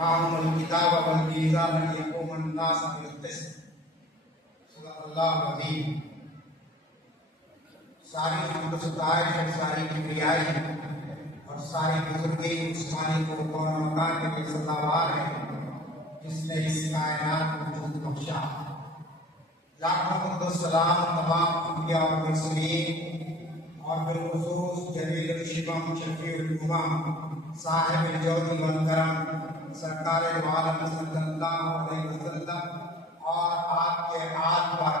وأعطاهم الكتاب والميزان ليقوم الناس بالقسط. صدق اللہ العظیم. ساری حمد و ستائش اور ساری کبریائی اور ساری بزرگی عثمانی کو کون و مکان کے لیے سزاوار ہے جس نے اس کائنات کو وجود بخشا. لاکھوں حمد و سلام تمام انبیاء اور مرسلین اور بالخصوص جلیل الشمم شفیع الامم صاحب الجود والکرم سرکار دو عالم صلی اللہ علیہ وسلم اور آپ کے آل پر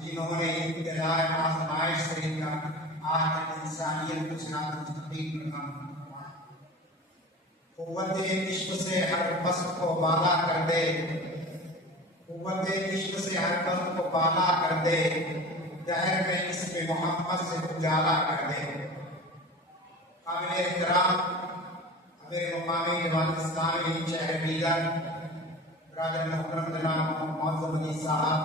جنہوں نے ابتدائے آزمائش سے لے کر آج انسانیت کو صراط مستقیم پر قائم کیا. قوت عشق سے ہر پست کو بالا کر دے، قوت عشق سے ہر پست کو بالا کر دے، دہر میں اسم محمد سے اجالا کر دے. قابل احترام میرے مقامی جماعت اسلامی شہر دیگر برادر محترم جناب معظم علی صاحب،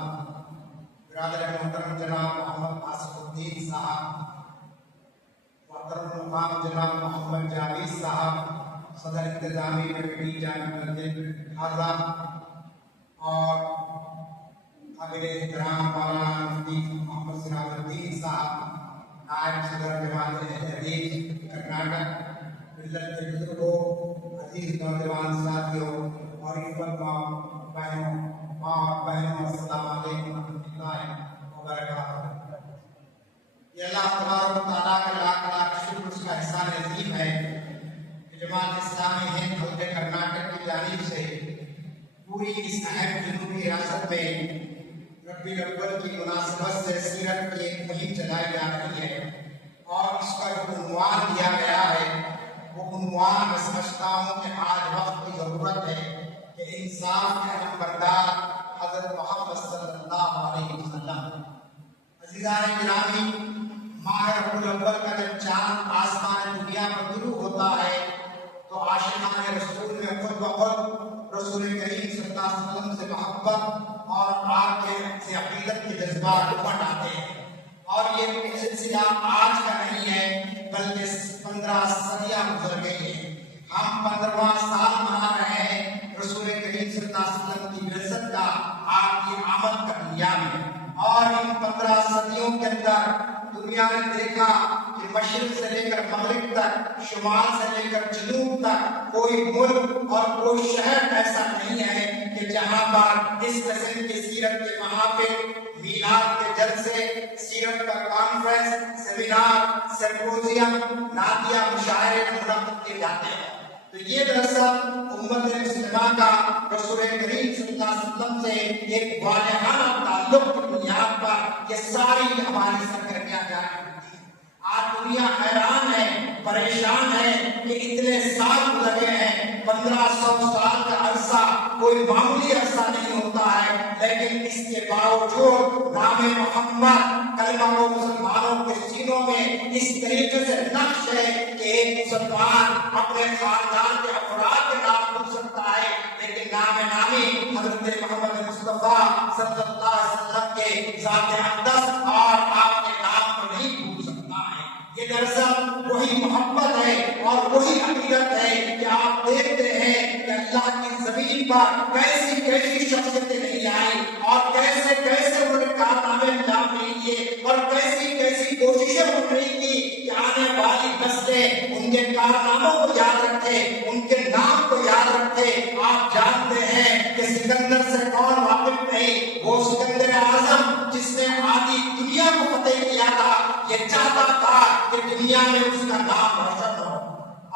برادر محترم جناب محمد آصف الدین صاحب، محترم مقام جناب محمد جاوید صاحب صدر انتظامی کمیٹی جامع مسجد اعظم، اور قابل احترام مولانا مفتی محمد سراج الدین صاحب نائب صدر جماعت اہل حدیث کرناٹک. ملت کے بزرگوں، عزیز نوجوان ساتھیوں اور عزت بہنوں السلام علیکم ورحمۃ اللہ وبرکاتہ. یہ اللہ تبارک و تعالیٰ کا لاکھ لاکھ شکر، اس کا احسان عظیم ہے کہ جماعت اسلامی ہند حلقہ کرناٹک کی جانب سے پوری اس اہم جنوبی ریاست میں ربیع الاول کی مناسبت سے سیرت کی ایک مہم چلائی جا رہی ہے، اور اس کا جو عنوان دیا گیا ہے وہ عنوان میں سمجھتا ہوں کہ آج وقت کی ضرورت ہے کہ انصاف کے علمبردار حضرت محمد صلی اللہ علیہ وسلم. عزیزان گرامی، ماہ ربیع الاول کا جب چاند آسمان دنیا پر طلوع ہوتا ہے تو عاشقان رسول میں خود بخود رسول کریم صلی اللہ علیہ وسلم سے محبت اور آپ کے سے عقیدت کے جذبات امٹ آتے ہیں. اور یہ سلسلہ آج کا نہیں ہے بلکہ 15 صدیاں گزر گئی ہیں. ہم 15واں سال منا رہے ہیں رسول کریم صلی اللہ علیہ وسلم کی بعثت کا، آپ کی آمد کا دنیا میں. اور ان 15 صدیوں کے اندر دنیا نے دیکھا کہ مشرق سے لے کر مغرب تک، شمال سے لے کر جنوب تک کوئی ملک اور کوئی شہر ایسا نہیں ہے کہ جہاں پر اس قسم کی سیرت کے محافل، میلاد کے جلسے، سیرت کا کانفرنس، سیمینار، سمپوزیم، نعتیہ مشاعرے منعقد کیے جاتے ہیں. تو یہ دراصل امت مسلمہ کا رسول کریم صلی اللہ علیہ وسلم سے ایک والہانہ تعلق کی بنیاد پر یہ ساری ہماری سرگرمیاں جاری ہوتی ہیں. آج دنیا حیران ہے، پریشان ہے کہ اتنے سال گزر گئے ہیں. 1500 سال کا عرصہ کوئی معمولی عرصہ نہیں ہوتا ہے، لیکن اس کے باوجود نام محمد کلمہ کو مسلمانوں کے سینوں میں اس طریقے سے نقش ہے کہ ایک مسلمان اپنے خاندان کے افراد کے نام بھول سکتا ہے، لیکن نام نامی حضرت محمد مصطفیٰ صلی اللہ علیہ وسلم کے ذات اقدس اور آپ کے نام کو نہیں بھول سکتا ہے. یہ دراصل وہی محبت ہے اور وہی عقیدت ہے کہ آپ دیکھتے ہیں کہ اللہ کی زمین پر کیسی کیسی شخصیتیں نہیں آئی اور کیسے کیسے انہوں نے کارنامے انجام نہیں دیے اور کیسی کیسی کوششیں ہو رہی تھی کہ آنے والی نسلیں ان کے کارناموں کو یاد رکھے، ان کے نام کو یاد رکھے. آپ جانتے ہیں کہ سکندر سے کون واقف نہیں؟ وہ سکندر اعظم جس نے آدھی دنیا کو فتح کیا تھا، یہ چاہتا تھا کہ دنیا میں اس کا نام روشن ہو.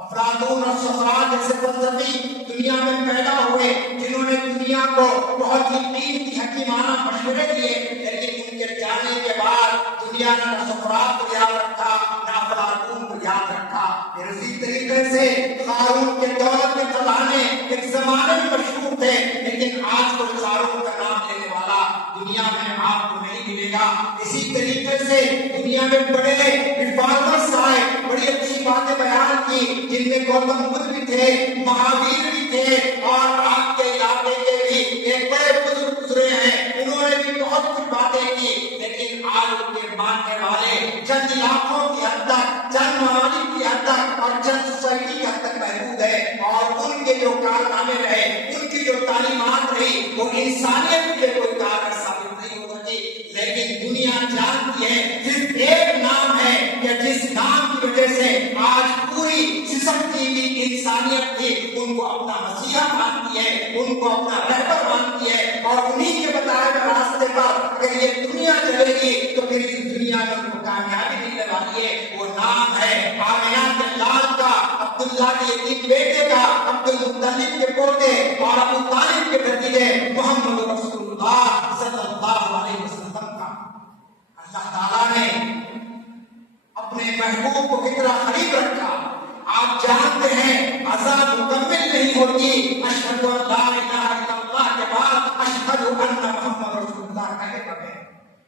افلاطون اور سقراط جیسے فلسفی دنیا میں پیدا ہوئے جنہوں نے دنیا کو بہت ہی قیمتی حکیمانہ مشورے دیے، لیکن ان کے جانے کے بعد دنیا نے نہ سقراط کو یاد رکھا نہ افلاطون کو یاد رکھا. اسی طریقے سے قارون کے دولت میں خزانے ایک زمانے میں مشہور تھے، لیکن آج کوئی قارون کا نام لینے والا دنیا میں آپ کو نہیں ملے گا. اسی طریقے سے دنیا میں بڑے ریفارمرز آئے، بڑی اچھی باتیں بیان کی، جن میں گوتم بدھ بھی تھے، مہاویر بھی تھے، اور آپ کے علاقے کے بھی ایک بڑے بزرگ گزرے ہیں، انہوں نے بھی بہت کچھ باتیں کی. لیکن آج ان کے ماننے والے چند علاقوں کی حد تک، چند ممالک کی حد تک اور چند سوسائٹی کی حد تک محدود ہے، اور ان کے جو کارنامے رہے، ان کی جو تعلیمات رہی وہ انسانیت کے لیے کوئی کارگر ثابت نہیں ہو سکی، لیکن دنیا جانتی ہے صرف ایک نام ہے کہ جس نام کی وجہ سے آج پوری سسکتی ہوئی انسانیت تھی ان کو اپنا مسیحا مانتی ہے، ان کو اپنا رہبر مانتی ہے، اور انہی کے بتائے ہوئے راستے پر اگر یہ دنیا چلے گی تو پھر اس دنیا میں ان کو کامیابی ملنے والی ہے۔ وہ نام ہے آمنہ کے لال کا، عبداللہ کے یتیم بیٹے کا، عبد المطلب کے پوتے اور ابو طالب کے بھتیجے محمد رسول اللہ صلی اللہ علیہ وسلم کا۔ اللہ تعالیٰ نے اپنے محبوب کو کتنا قریب رکھا۔ آپ جانتے ہیں اذان مکمل نہیں ہوتی اشہد ان لا الہ الا اللہ کے بعد اشہد ان محمد رسول اللہ کہے بغیر۔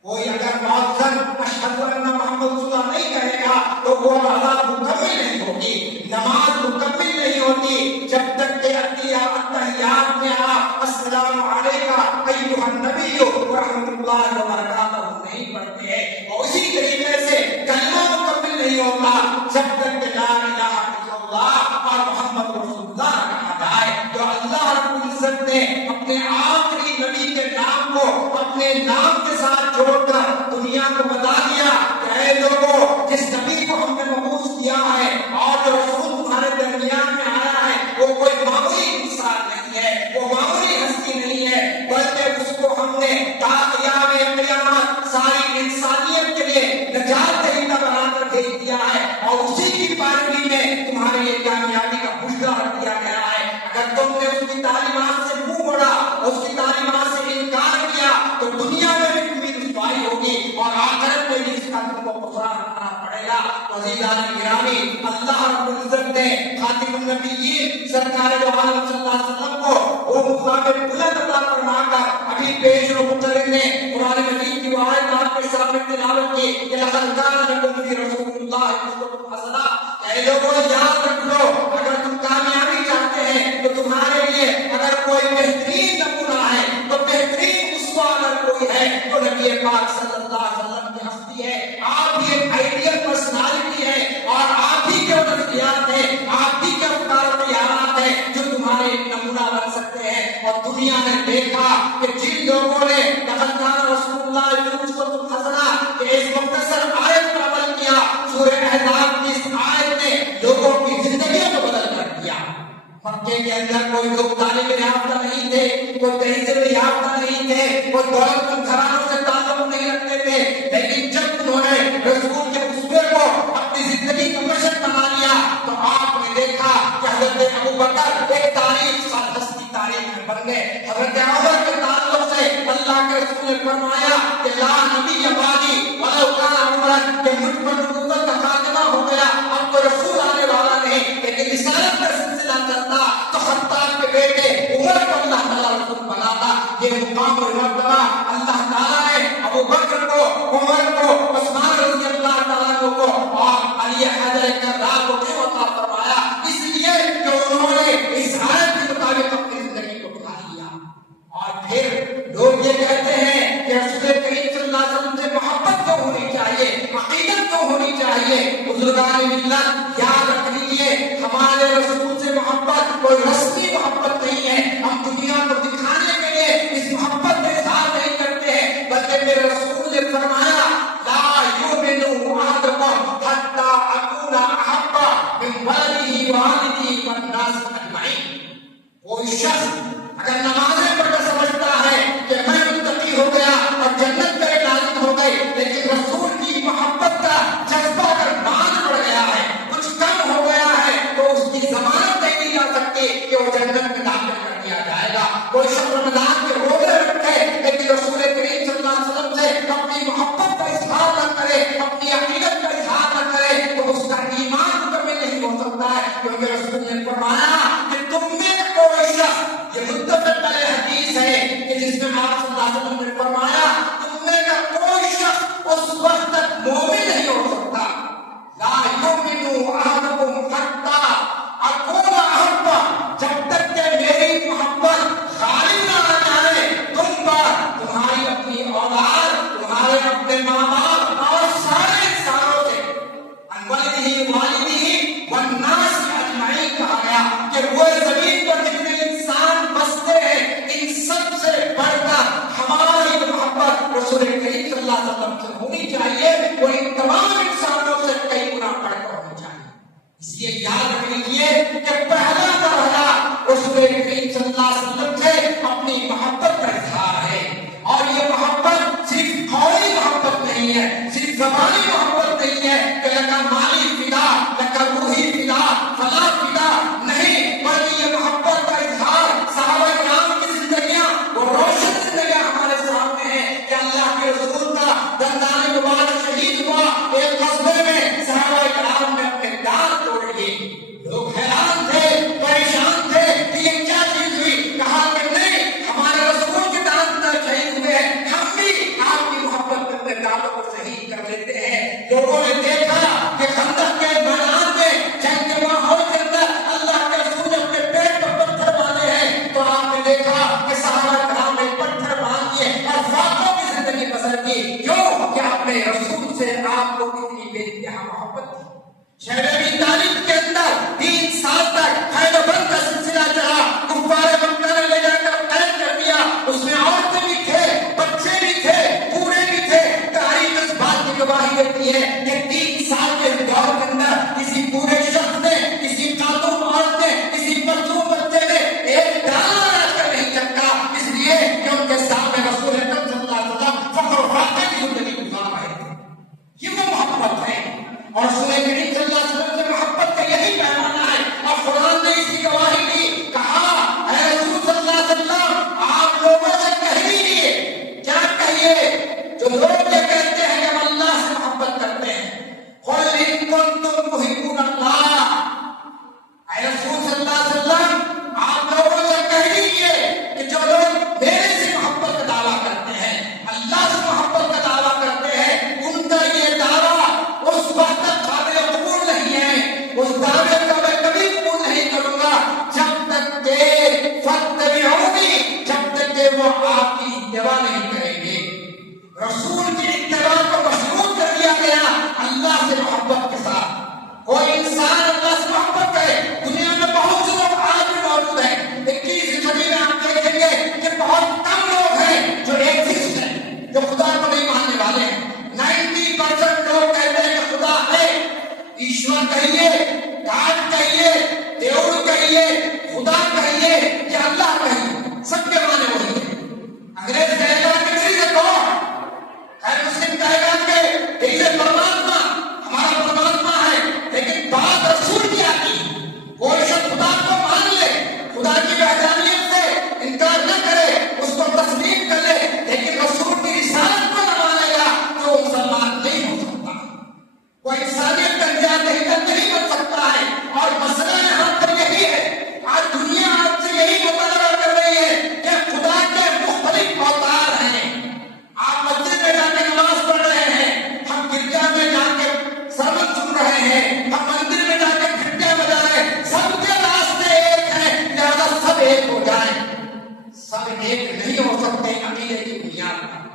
کوئی اگر مؤذن اشہد ان محمد رسول اللہ نہیں کہے گا تو وہ اذان مکمل نہیں ہوگی، نماز مکمل نہیں ہوتی جب تک کہ التحیات میں آپ السلام علیکہ ایھا النبی ورحمۃ اللہ وبرکاتہ نہیں پڑھتے ہیں، اور اسی طریقے سے کلمہ مکمل نہیں ہوتا جب تک کہ لا الہ الا اللہ اور محمد رسول اللہ کہا جائے۔ تو اللہ رب العزت نے اپنے آخری نبی کے نام کو اپنے نام کے ساتھ جوڑ کر دنیا کو بتا دیا کہ اے لوگوں، جس نبی کو ہم نے مبعوث کیا ہے اور جو رسول تمہارے درمیان میں آیا ہے وہ کوئی معمولی انسان نہیں ہے، وہ معمولی ہستی نہیں ہے، بلکہ اس کو ہم نے تا قیام قیامت ساری انسانیت کے لیے نجات دہندہ بنا کر بھیج دیا ہے، اور اسی کی پیروی میں تمہارے لیے کامیابی کا بشرا رکھ دیا گیا ہے۔ اگر تم نے اس کی تعلیمات سے منہ موڑا، اس کی تعلیمات سے انکار کیا تو دنیا میں بھی تمہیں رسوائی ہوگی اور آخرت میں بھی اس کا تم کو خسارہ اٹھانا پڑے گا۔ عزیزان گرامی، اللہ رب العزت نے خاتم النبیین سرکار دو عالم صلی اللہ علیہ وسلم کو وہ مقام بلند عطا فرما کر ابھی پیش و مقرر نے قرآن مجید کی وہ آیت آپ کے سامنے تلاوت کی کہ لقد کان لکم فی رسول اللہ اسوۃ حسنہ۔ اے لوگوں یاد رکھ لو، اگر تم کامیابی چاہتے ہیں تو تمہارے لیے اگر کوئی بہترین نمونہ ہے تو بہترین اسوہ اگر کوئی ہے تو نبی پاک صلی اللہ علیہ وسلم کی ہستی ہے۔ آپ بھی ایک آئیڈیل پرسنالٹی ہے اور آپ ہی کے نظریات ہیں، آپ ہی کے افکار و خیالات ہیں جو تمہارے نمونہ بن سکتے ہیں۔ اور دنیا نے دیکھا کہ جن لوگوں نے لقد کان رسول اللہ فی اسوۃ حسنہ کہ اس مختصر آیت پر عمل کیا، سورہ احزاب کی اس آیت نے لوگوں کی زندگیوں کو بدل کر دیا۔ مکے کے اندر کوئی لوگ تعلیم یافتہ نہیں تھے، کوئی تہذیب یافتہ نہیں تھے، کوئی دولت مند گھرانوں سے تعلق نہیں رکھتے تھے، لیکن جب انہوں نے رسول کے اسوے کو اپنی زندگی کا مشہد بنا لیا تو آپ نے دیکھا کہ حضرت ابوبکر ایک تاریخ سال ہستی تاریخ میں بن گئے۔ حضرت عمر کے تعلق سے اللہ کے رسول نے فرمایا کہ لا نبی بعدی ولو کان عمر، کہ مجھ پر نبوت کا خاتمہ ہو گیا، اب کوئی رسول آنے والا نہیں، لیکن رسالت کا سلسلہ چلتا تو خطاب کے بیٹے عمر کو اللہ تعالیٰ رسول بناتا۔ یہ مقام اور مرتبہ اللہ تعالیٰ نے ابوبکر کو، عمر کو، عثمان رضی اللہ تعالیٰ کو اور علی حیدر کرار کو کیوں عطا فرمایا؟ اس لیے کہ انہوں نے اس آیت کے مطابق اپنی زندگی کو بنا لیا۔ اور پھر لوگ یہ کہتے ہیں کہ رسول کریم صلی اللہ علیہ وسلم سے محبت کیوں ہونی چاہیے، عقیدت کیوں ہونی چاہیے؟ بزرگان ملت یاد رکھ لیجیے، ہمارے رسول سے محبت کوئی رسمی محبت نہیں ہے، ہم دنیا کو دکھانے کے لیے اس محبت کا اظہار نہیں کرتے ہیں، بلکہ میرے رسول نے فرمایا لا یؤمن احدکم حتی اکون احب من ولدہ ووالدہ والناس اجمعین۔ کوئی شخص اگر نمازیں پڑھ کر سمجھتا ہے کہ میں متقی ہو گیا اور جنت میرے لازم ہو گئی، لیکن رسول کی محبت کا جذبہ اگر مان پڑ گیا ہے، کچھ کم ہو گیا ہے، تو اس کی ضمانت نہیں دی جا سکتی کہ وہ جنت میں داخل کر دیا جائے گا۔ کوئی شخص رمضان کے روزے رکھے لیکن رسول کریم صلی اللہ علیہ وسلم سے اپنی محبت کا اظہار نہ کرے، اپنی عقیدت کا اظہار نہ کرے، تو اس کا ایمان مکمل نہیں ہو سکتا ہے، کیونکہ رسول نے فرمایا کہ تم میں کوئی شخص، یہ متفق علیہ حدیث ہے کہ جس میں آپ صلی اللہ علیہ وسلم نے فرمایا تم میں کا کوئی شخص اس وقت تک مومن نہیں ہو سکتا، لا یؤمن احدکم حتی اکون احب، جب تک کہ میری محبت غالب نہ آ جائے تم پر، تمہاری اپنی اولاد، تمہارے اپنے ماں باپ اور سارے انسانوں سے، ولدہ والدہ والناس اجمعین کہا گیا کہ وہ زمین پر جتنے زبانی محبت نہیں ہے کہ لکا مالی فدا، لکا روحی فدا، فلا فدا، نہیں، بلکہ یہ محبت کا اظہار صحابہ کرام کی زندگیاں وہ روشن زندگیاں ہمارے سامنے ہیں کہ اللہ کے رسول کا دندان مبارک شہید ہوا ایک قصبے میں، صحابہ کرام نے اپنے دانت توڑ لیے، لوگ حیران تھے، پریشان تھے کہ یہ کیا چیز ہوئی، کہا کہ نہیں، ہمارے رسول کے دانت شہید ہوئے ہیں، ہم بھی آپ کی محبت میں اپنے دانتوں کو شہید کر لیتے ہیں۔ لوگوں نے دیکھا کہ خندق کے میدان میں جنگ کے ماحول کے اندر اللہ کے رسول نے اپنے پیٹ پر پتھر باندھے ہیں، تو آپ نے دیکھا کہ صحابہ کرام نے پتھر باندھ دیے اور فاقوں کی زندگی بسر کی، کیوں کہ اپنے رسول سے آپ کو کتنی بے انتہا محبت تھی۔ شہر ابی طالب کے اندر 3 سال تک خیمہ بند کا سلسلہ چلا، کفار مکہ نے لے جا کر قید کر دیا، اس میں عورتیں بھی تھے، بچے بھی تھے، بوڑھے بھی تھے۔ تاریخ اس بات کی گواہی دیتی ہے کہ 3 سال کے دور کے اندر کسی بوڑھے شخص نے، کسی خاتون عورت نے، کسی معصوم بچے نے ایک دانہ رکھ کر نہیں چکا، اس لیے کہ ان کے سامنے رسول اکرم صلی اللہ علیہ وسلم فخر و فاقہ کی زندگی گزار رہے تھے۔ یہ وہ محبت ہے، اور رسول کریم صلی اللہ علیہ وسلم سے محبت کا یہی پیمانہ ہے، اور قرآن نے اس کی گواہی دی، کہا اے رسول صلی اللہ علیہ وسلم آپ لوگوں سے کہہ دیجیے، کیا کہیے، جو لوگ یہ کہتے ہیں کہ ہم اللہ سے محبت کرتے ہیں، قل ان کنتم تحبون اللہ، اے رسول صلی اللہ علیہ وسلم آپ لوگوں سے کہہ دیجیے کہ جو لوگ میرے سے محبت کا دعویٰ کرتے ہیں، اللہ سے محبت کا دعویٰ کرتے ہیں، ان کا یہ دعویٰ اس وقت تک قابل قبول نہیں ہے، اس دعوے کا میں کبھی قبول نہیں کروں گا جب تک کہ فاتبعونی، جب تک کہ وہ آپ کی اتباع نہیں کریں گے۔ رسول کی اتباع کو مشروط کر دیا گیا اللہ سے محبت کے ساتھ۔ کوئی انسان اللہ سے محبت کرے، دنیا میں بہت سے لوگ آج بھی موجود ہیں، 21ویں صدی میں آپ دیکھیں گے کہ بہت کم لوگ ہیں جو ایتھسٹ ہیں، جو خدا کو نہیں ماننے والے ہیں۔ 90% لوگ کہتے ہیں کہ خدا ہے، ایشور کہیے، گاڈ کہیے، دیور کہیے، خدا کہیے یا اللہ کہیے، سب کے معنی وہی ہے۔ انگریز کہے گا کہ دیر از گاڈ، غیر مسلم کہے گا کہ دیر از پرماتما، ہمارا پرماتما ہے، لیکن بات رسول کی آتی ہے۔ کوئی شخص خدا کو مان لے، خدا کی وحدانیت سے انکار نہ کرے، اس کو تسلیم کر لے، لیکن رسول کی رسالت کو نہ مانے گا تو وہ مسلمان نہیں ہو سکتا، وہ انسانیت کا ہدایت نہیں بن سکتا ہے۔ اور مسئلہ یہاں پر یہی ہے، آج دنیا آپ سے یہی مطالبہ کر رہی ہے کہ خدا کے مختلف اوتار ہیں۔ آپ مسجد میں جا کے نماز پڑھ رہے ہیں، ہم گرجا میں جا کے سرمن سن رہے ہیں، ہم مندر میں جا کے گھنٹیاں بجا رہے ہیں، سب کے راستے ایک ہیں، لہذا سب ایک ہو جائیں۔ سب ایک نہیں ہو سکتے عقیدے کی بنیاد پر،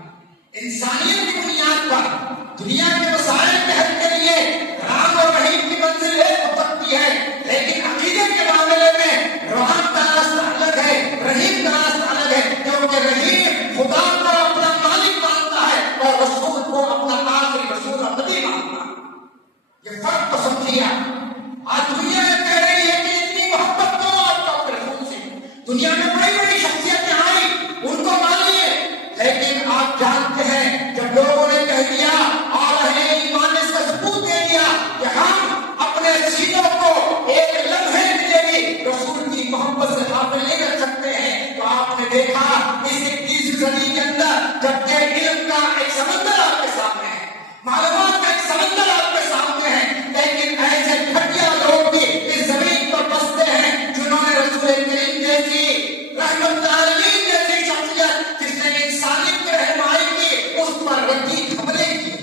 انسانیت کی بنیاد پر۔ دنیا کے مسائل کے حل کے لیے رام اور رحیم کی منزل ایک ہو سکتی ہے، لیکن عقیدے کے معاملے میں رحم کا راستہ الگ ہے، رحیم کا راستہ الگ ہے، کیونکہ رحیم خدا کو اپنا مالک مانتا ہے اور رسول کو اپنا آخری رسول اور نبی مانتا ہے۔ یہ فرق تو سمجھیے۔ آج دنیا میں کہہ رہی ہے کہ اتنی محبت کیوں آپ کو اپنے رسول سے؟ دنیا میں بڑی بڑی شخصیتیں آئی، ان کو مان لیے، لیکن آپ جانتے ہیں جب لوگوں نے کہہ دیا اور اہل ایمان نے ثبوت دے دیا کہ ہم اپنے سینوں کو ایک لمحے کے لیے بھی رسول کی محبت سے حاصل نہیں کر سکتے ہیں، تو آپ نے دیکھا اس 21ویں صدی کے اندر جبکہ علم کا ایک سمندر آپ کے سامنے ہے، معلومات کا ایک سمندر آپ کے سامنے ہے، لیکن ایسے گھٹیا لوگ بھی اس زمین پر بستے ہیں جنہوں نے رسول کریم جیسی رحمت العالمین جیسی شخصیت جس نے انسانیت کی رہنمائی کی، اس پر رنگین حملے کیے،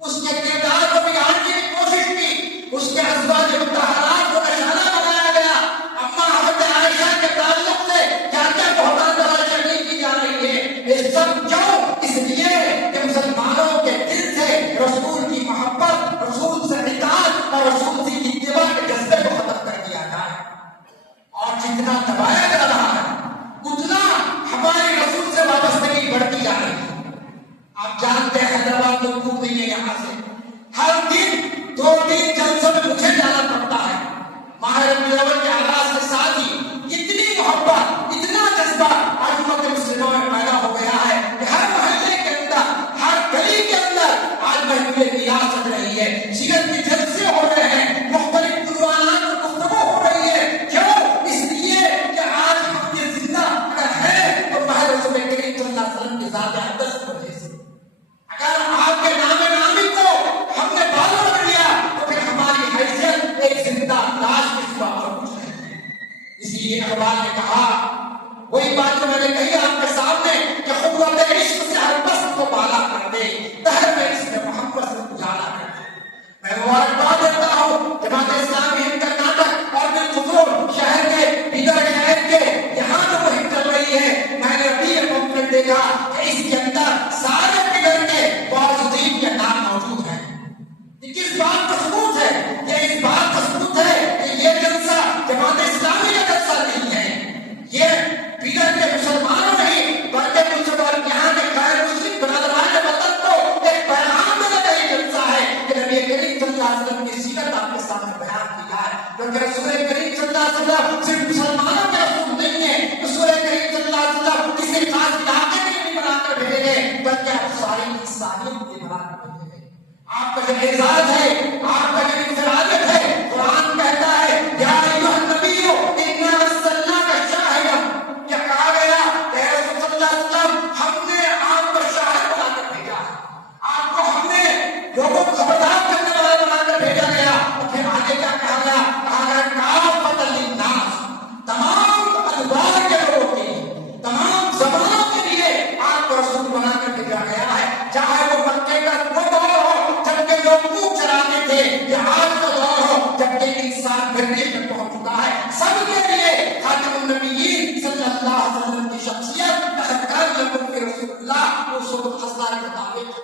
اس کے کردار کو بگاڑنے کی کوشش کی، اس کے ازواج مطہرات کو نشانہ بنایا گیا۔ اما حضرت عائشہ کے تعلق سے کیا کیا بہتان تلاشی کی جا رہی ہے، یہ سب کیوں؟ اس لیے کہ مسلمانوں کے دل سے رسول کی محبت، رسول سے اطاعت اور رسول کی اتباع کے جذبے کو ختم کر دیا جائے۔ اور جتنا دبایا جا رہا ہے اتنا ہماری رسول سے وابستگی بڑھتی جا رہی ہے۔ آپ جانتے ہیں حیدرآباد تو دور نہیں ہے یہاں سے، ہر دن 2-3 جلسوں میں مجھے جانا پڑتا ہے۔ ماہ ربیع الاول کے آغاز کے ساتھ ہی اتنی محبت، اتنا جذبہ آج امت مسلمہ میں پیدا ہو گیا ہے کہ ہر محلے کے اندر، ہر گلی کے اندر آج محفلیں وہی بات جو میں نے کہی آپ کے سامنے کہ قوت عشق سے ہر پست کو بالا کر دے، دہر میں اس میں محبت سے اجالا کر دے۔ میں مبارکباد دیتا ہوں جماعت اسلامی ہند کرناٹک اور بالخصوص شہر کے دیگر شہر کے یہاں جو مہم چل رہی ہے، میں نے ابھی یہ پمفلٹ دیکھا کہ اس کے اندر سارے بگڑ کے باوجود کے نام موجود ہیں۔ یہ کس بات کا ثبوت ہے؟ یہ اس بات کا ثبوت ہے کہ یہ جلسہ جماعت اسلامی کا جلسہ نہیں ہے، یہ بگڑ کے مسلمانوں نہیں بلکہ مسلمان یہاں کے غیر مسلم برادران وطن کو ایک پیغام دینے کا یہ جلسہ ہے کہ نبی کریم صلی اللہ علیہ وسلم کی سیرت آپ کے سامنے بیان کی جائے، کیونکہ رسول کریم صلی اللہ علیہ وسلم صرف مسلمانوں کے رسول نہیں ہے، رسول کریم صلی اللہ علیہ وسلم کسی خاص علاقے کے نہیں بنا کر بھیجے گئے بلکہ آپ ساری انسانیت کے بنا کر بھیجے گئے۔ آپ کا جو اعزاز ہے، آپ کا جو انفرادیت ہے، قرآن کہتا ہے یا ایھا النبی انا ارسلناک شاہدا، کیا کہا گیا کہ رسول صلی اللہ علیہ وسلم ہم نے آپ کو شاہد بنا کر بھیجا ہے، آپ کو ہم نے لوگوں کو خبردار کرنے والا بنا کر بھیجا گیا۔ اور پھر آگے کیا کہا گیا؟ کہا گیا کافۃ للناس، تمام ادوار کے لوگوں کے لیے، تمام زبانوں کے لیے آپ کو رسول بنا کر بھیجا گیا ہے، چاہے وہ مکے کا وہ دور ہو جب کہ لوگ منہ چراتے تھے، یا آج کا دور ہو جب کہ انسان گرنے پر پہنچ چکا ہے، سب کے لیے خاتم النبیین صلی اللہ علیہ وسلم کی شخصیت لقد کان لکم فی رسول اللہ اسوۃ حسنہ کے مطابق۔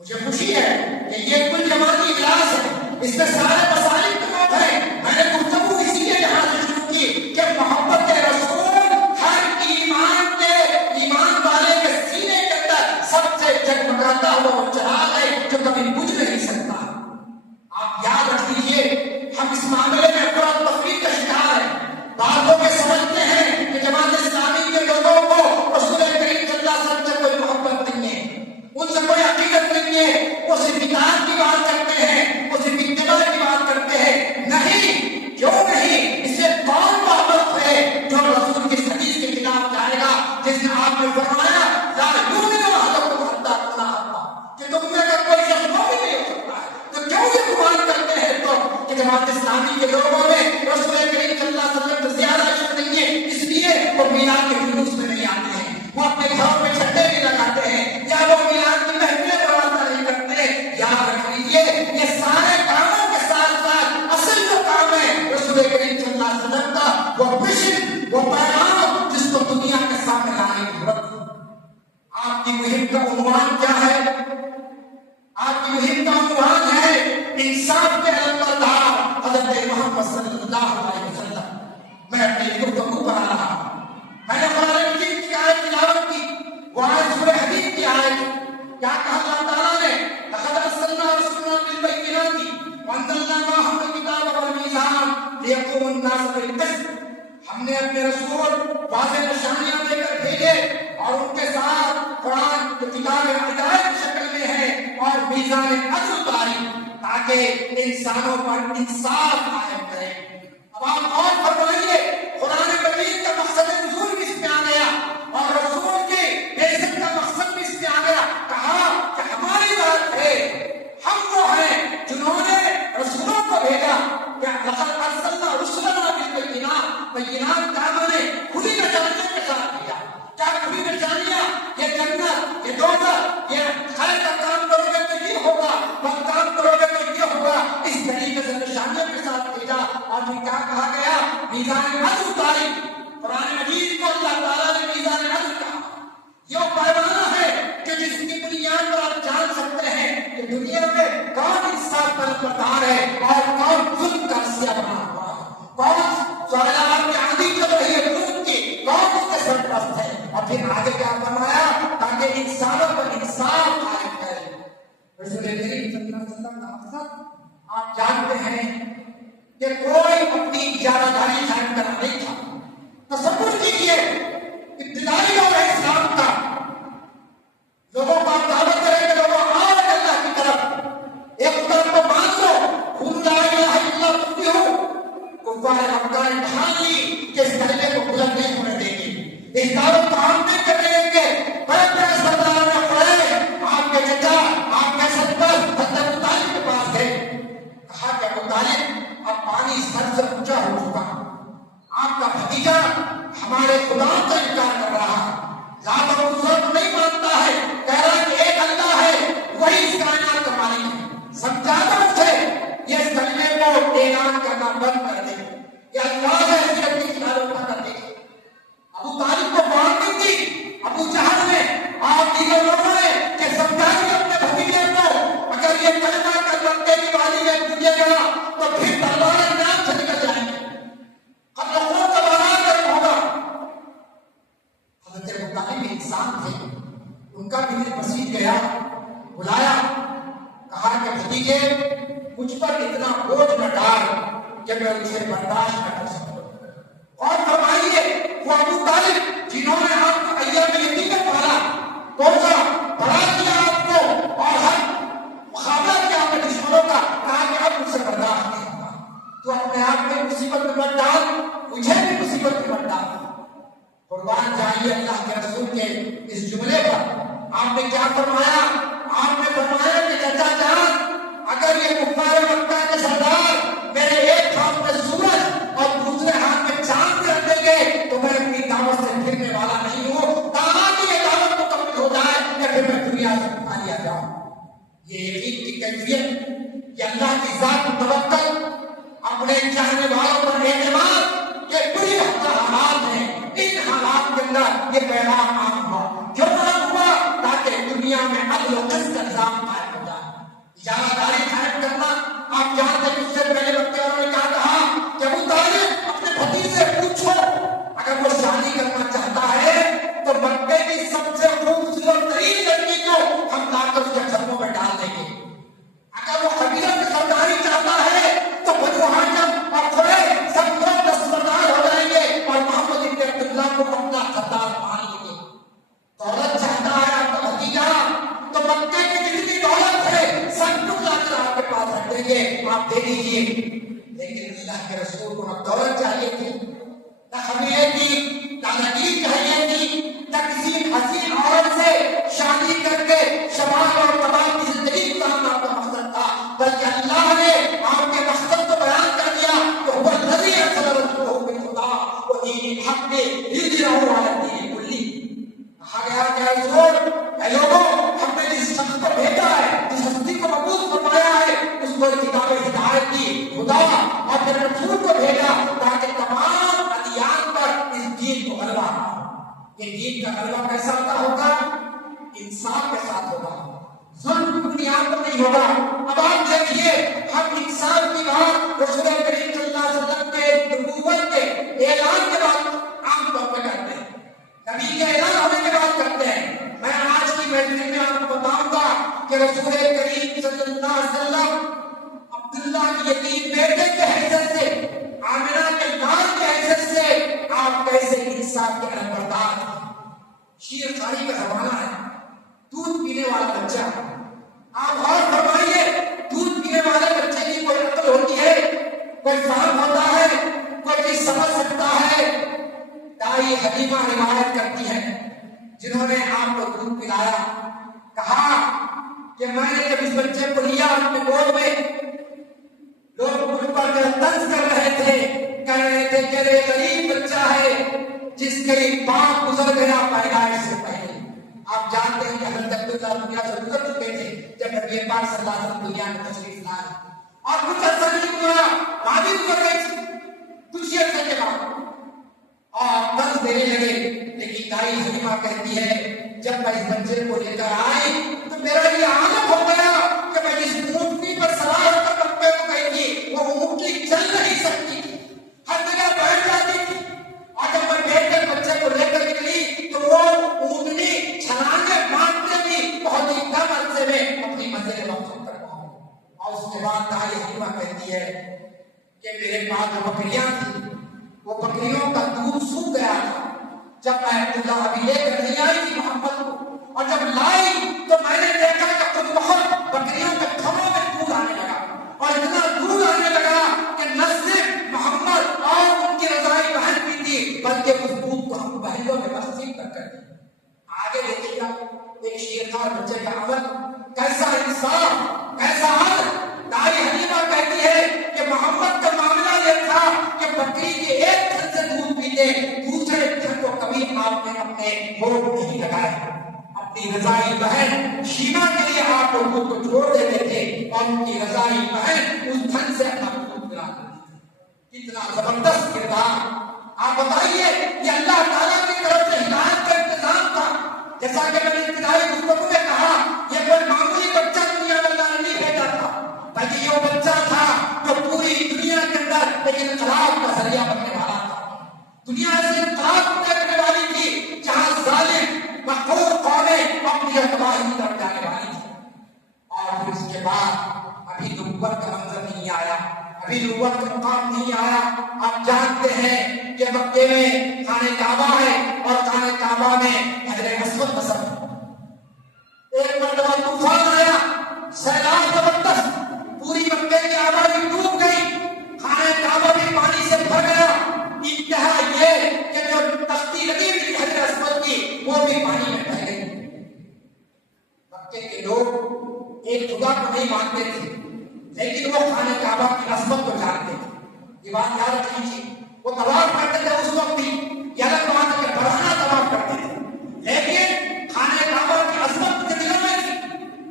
مجھے خوشی ہے کہ یہ کل جماعتی اجلاس ہے، اس میں سارے مسالک کے لوگ ہیں۔ میں نے گفتگو اسی لیے یہاں سے شروع کی کہ محبت رسول ہر ایمان والے کے سینے کے اندر سب سے جگمگاتا ہوا وہ چراغ ہے جو کبھی بجھ نہیں سکتا۔ آپ یاد رکھ لیجیے، ہم اس معاملے میں افراد تفریق کا شکار ہیں، بعض لوگ یہ سمجھتے ہیں کہ جماعت اسلامی کے لوگوں کو رسول کریم صلی اللہ علیہ وسلم سے کوئی محبت نہیں ہے، ان سے کوئی عقیدت نہیں ہے، وہ صرف اطاعت کی بات کرتے ہیں، وہ صرف اتباع کی بات کرتے ہیں۔ نہیں، کیوں نہیں؟ اسے کون محبت ہے جو رسول کی حدیث کے خلاف جائے گا، جس نے آپ نے فرمایا لا یؤمن احدکم حتی اکون احبہ، کہ تم میں اگر کوئی شخص مومن نہیں ہو سکتا ہے تو کیوں یہ گمان کرتے ہیں تو کہ جماعت اسلامی کے لوگوں میں رسول کریم صلی اللہ علیہ وسلم سے زیادہ عشق نہیں ہے، اس لیے وہ میلاد کے جلوس میں نہیں آتے ہیں، وہ اپنے گھروں میں جھنڈے نہیں لگاتے ہیں، یا وہ میلاد کی محفلیں برپا نہیں کرتے۔ یاد رکھ لیجیے، یہ سارے کاموں کے ساتھ ساتھ اصل جو کام ہے رسول کریم صلی اللہ علیہ وسلم کا، وہ مشن، وہ پیغام جس کو دنیا کے سامنے لانے کی ضرورت ہے۔ آپ کی مہم کا عنوان کیا ہے؟ آپ کی مہم کا عنوان ہے انصاف کے علمبردار حضرت محمد صلی اللہ علیہ وسلم۔ میں اپنی گفتگو پر آ رہا ہوں، میں نے قرآن مجید کی آیت تلاوت کی، وہ آیت سورہ حدید کی آیت، کیا کہا اللہ تعالیٰ نے؟ لقد ارسلنا رسولنا بالبینات وانزلنا معهم الکتاب والمیزان لیقوم الناس بالقسط۔ ہم نے اپنے رسول واضح نشانیاں دے کر بھیجے اور ان کے ساتھ قرآن جو کتاب ہدایت کی شکل میں ہے اور میزان عدل اتاری تاکہ انسانوں پر انصاف قائم کرے۔ اب آپ اور فرمائیے، قرآن مجید کا مقصد نزول بھی اس میں آ گیا اور رسول کی بعثت کا مقصد بھی اس میں آ گیا۔ کہا کہ ہماری بات ہے، ہم وہ ہیں جنہوں نے رسولوں کو بھیجا۔ لقد ارسلنا رسلنا بالبینات، بینات کا ہم نے کھلی نشانیوں کے ساتھ بھیجا۔ کیا کھلی نشانیاں؟ یہ جنت، یہ دوزخ، یہ خیر کا کام کرو گے تو یہ ہوگا، بد کام کرو گے تو یہ ہوگا، اس طریقے سے نشانیوں کے ساتھ بھیجا۔ اور پھر کیا کہا گیا؟ میزان عدل اتاری۔ قرآن مجید کو اللہ تعالیٰ نے میزان عدل کہا۔ یہ پیمانہ ہے کہ جس کی بنیاد پر آپ جان سکتے ہیں کہ دنیا میں کون انصاف پر برقرار ہے اور کون ظلم کا رسیا بنا ہوا ہے، کون سوالات میں آندھی چل رہی ہے ظلم کی، کون اس کے سرپرست ہے۔ اور پھر آگے کیا فرمایا؟ تاکہ انسانوں پر انصاف قائم کرے۔ رسول کریم صلی اللہ علیہ وسلم کا مقصد آپ جانتے ہیں کہ کوئی اپنی اجارہ داری قائم کرنا نہیں تھا۔ تصور کیجیے، ابتدائی دور ہے اسلام کا، لوگوں کو آپ دعوت کریں کہ لوگوں آؤ اللہ کی طرف، ایک طرف کو مان لو، خود لا الہ الا اللہ تم بھی ہو، کفار مکہ نے ٹھان لی کہ اس کلمے کو بلند نہیں ہونے دیں گے، اس دعوت کو ہم نہیں کرنے دیں گے۔ بڑے بڑے سردار نے پڑھے، آپ کے چچا، آپ کے سرپر حضرت ابو طالب کے پاس گئے، کہا کہ ابو طالب اب پانی سر سے اونچا ہو چکا، آپ کا بھتیجا ذات اور قدرت کو نہیں مانتا ہے، کہہ رہا ہے کہ ایک اللہ ہے، وہی اس کائنات کا مالک ہے، سمجھاتا اسے یہ کلمے کو اعلان کرنا بند کر دے کہ اللہ ہے اسے اپنی کتابوں پر کر دے۔ ابو طالب کو وارننگ دی ابو جہل نے اور دیگر لوگوں نے کہ سمجھائیے اپنے بھتیجے کو اگر یہ کلمہ کا بندے کی والی میں پوچھے گا تو پھر تلوار نام سے نکل جائیں گے، ہم لوگوں کا بنا کر ہوگا۔ حضرت ابو طالب انسان تھے، ان کا دل مسیح گیا، بلایا، کہا کہ بھتیجے مجھ پر اتنا بوجھ نہ ڈال کہ میں اسے برداشت نہ کر سکوں۔ اور فرمائیے وہ ابو طالب جنہوں نے آپ کو ایام یتیم میں پالا، پوسا، بڑا کیا آپ کو اور ہر مقابلہ کیا اپنے دشمنوں کا، کہا کہ اب مجھ سے برداشت نہیں ہوگا، تو اپنے آپ میں مصیبت میں مت ڈال، مجھے بھی مصیبت میں مت ڈال۔ قربان جائیے اللہ کے رسول کے اس جملے پر آپ نے کیا فرمایا؟ آپ نے فرمایا کہ چچا جان اگر یہ کفار مکہ کے سردار میرے ایک ہاتھ میں سورج اور دوسرے ہاتھ میں چاند رکھ دیں گے تو میں اپنی دعوت سے پھرنے والا نہیں ہوں، تاکہ یہ دعوت مکمل ہو جائے یا پھر میں دنیا سے اٹھا لیا جاؤں۔ یہ یقین کی کیفیت، یہ اللہ کی ذات پر توکل، اپنے چاہنے والوں پر اعتماد، یہ بری حالات ہیں، ان حالات کے اندر یہ پیغام عام ہوا۔ کیوں عام ہوا؟ تاکہ دنیا میں عدل و قسط کا نظام قائم ہو جائے، اجارہ داری قائم کرنا۔ آپ جانتے ہیں اس سے پہلے وقت والوں نے کیا کہا کہ ابو طالب اپنے بھتیجے سے پوچھو اگر وہ شادی کرنا چاہتا ہے تو مکے کی سب سے خوبصورت ترین لڑکی کو ہم لا کر اس کے گھروں میں ڈال دیں گے، اگر وہ قبیلہ کی سرداری چاہتا ہے تو بنو ہاشم اور قریش سب لوگ دستبردار ہو جائیں گے اور محمد ابن عبداللہ کو اپنا سردار مان لیں گے۔ دولت چاہتا ہے آپ کا بھتیجا تو مکے کی جتنی دولت ہے سب کچھ لا کر آپ کے پاس رکھ دیں گے، آپ دے دیجیے۔ لیکن اللہ کے رسول کو نہ دولت چاہیے تھی، نہ خمیرے کی، نہ نگین چاہیے تھی، نہ کسی حسین عورت سے شادی کر کے شباب اور کباب کی زندگی گزارنا آپ کا مقصد تھا، بلکہ اللہ نے آپ کے مقصد کو بیان کر دیا کہ وہ الذی ارسل رسولہ بالہدی ودین الحق لِیُظْہِرَہُ عَلَى الدِّینِ کُلِّہ۔ کہا گیا کہ رسول اے لوگوں ہم نے جس شخص کو بھیجا ہے، جس ہستی کو مبعوث فرمایا ہے، اس کو کتاب ہدایت کی، خدا اور پھر رسول کو بھیجا تاکہ تمام ادیان پر اس دین کو غلبہ ہو۔ یہ دین کا غلبہ کیسا ہوگا؟ انصاف کے ساتھ ہوگا، ظلم کی بنیاد پر نہیں ہوگا۔ اب آپ دیکھیے ہم انصاف کی بات رسول کریم صلی اللہ علیہ وسلم کے نبوت کے اعلان کے بعد عام طور پہ کرتے ہیں، نبی کے اعلان ہونے کے بعد کرتے ہیں۔ میں آج کی محفل میں آپ کو بتاؤں گا کہ رسول کریم صلی اللہ علیہ وسلم عبداللہ کی یتیم بیٹے کے حیثیت سے، آمنہ کے لال کے حیثیت سے آپ کیسے انصاف کے علمبردار ہیں۔ شیر خاری کا زمانہ ہے، دودھ پینے والا بچہ، آپ اور فرمائیے دودھ پینے والے بچے کی کوئی عقل ہوتی ہے، کوئی فہم ہوتا ہے، کوئی چیز سمجھ سکتا ہے؟ دائی حلیمہ روایت کرتی ہے جنہوں نے آپ کو دودھ پلایا، کہا کہ میں نے جب اس بچے کو لیا اپنے گود میں، لوگ مجھ پر طنز کر رہے تھے، کہہ رہے تھے کہ یہ غریب بچہ ہے جس کے باپ گزر گیا پیدائش سے پہلے۔ آپ جانتے ہیں کہ حضرت عبداللہ دنیا سے گزر چکے تھے جب نبی پاک صلی اللہ علیہ وسلم دنیا میں تشریف لائے، اور کچھ عرصہ نہیں گزرا ماضی گزر گئی تھی کچھ عرصے کے بعد، اور طنز دینے لگے۔ لیکن دائی حلیمہ کہتی ہے جب میں اس بچے کو لے کر آئی تو میرا یہ عادت ہو گیا کہ میں جس اونٹنی پر سوار ہو کر مکے کو گئی تھی وہ اونٹنی چل نہیں سکتی تھی، ہر جگہ بیٹھ جاتی تھی، اور جب میں بیٹھ کر بچے کو لے کر نکلی تو وہ اونٹنی چھلانگیں مارتے بھی بہت ہی کم عرصے میں اپنی منزل مقصود تک پہنچی۔ اور اس کے بعد دائی حلیمہ کہتی ہے کہ میرے پاس جو بکریاں تھیں وہ بکریوں کا دودھ سوکھ گیا تھا، جب میں عبداللہ ابھی لے کر نہیں آئی تھی محمد کو، اور جب لائی تو میں نے دیکھا کہ خود بہت بکریوں کے تھنوں میں دودھ آنے لگا، اور اتنا دودھ آنے لگا کہ نہ صرف محمد اور ان کی رضائی بہن بھی تھی بلکہ اس دودھ کو ہم بہنوں میں تقسیم کر دی۔ آگے دیکھیے گا ایک شیرخوار بچے کا عمل، کیسا انصاف، کیسا عدل۔ دائی حلیمہ کہتی ہے کہ محمد کا معاملہ یہ تھا کہ بکری کے ایک تھن سے دودھ پیتے، دوسرے تھن کو کبھی آپ نے اپنے اپنے ہوٹ نہیں لگائے. اپنی رضائی بہن شیما کے لیے آپ لوگوں کو چھوڑ دیتے تھے اور ان کی رضائی بہن اس دھن سے اپنا خون پلا دیتی تھی. کتنا زبردست کردار. آپ بتائیے یہ اللہ تعالیٰ کی طرف سے ہدایت کا انتظام تھا. جیسا کہ میں نے ابتدائی گفتگو میں کہا یہ کوئی معمولی بچہ دنیا میں اللہ نے نہیں بھیجا تھا بلکہ یہ بچہ تھا جو پوری دنیا کے اندر ایک انقلاب کا ذریعہ بننے والا تھا. دنیا سے انقلاب کرنے والی تھی جہاں ظالم مقہور قومیں اپنی تباہی کی طرف جانے والی تھی. اور پھر اس کے بعد ابھی نبوت کا منظر نہیں آیا, ابھی نبوت کا مقام نہیں آیا. آپ جانتے ہیں کہ مکے میں خانہ کعبہ ہے اور خانہ کعبہ میں حجر اسود بسر. ایک مرتبہ طوفان آیا, سیلاب زبردست, پوری مکے کی آبادی ڈوب گئی, خانہ کعبہ بھی پانی سے بھر گیا. انتہا یہ کہ جو تختی لگی ہوئی تھی حجر اسود کی وہ بھی پانی میں بہہ گئی. مکے کے لوگ ایک خدا کو نہیں مانتے تھے لیکن وہ خانہ کعبہ کی عظمت کو جانتے تھے. یہ بات یاد رکھنی چاہیے. وہ طواف کرتے تھے اس وقت بھی, یہ الگ بات ہے کہ برہنہ طواف کرتے تھے, لیکن خانہ کعبہ کی عظمت ان کے دلوں میں تھی,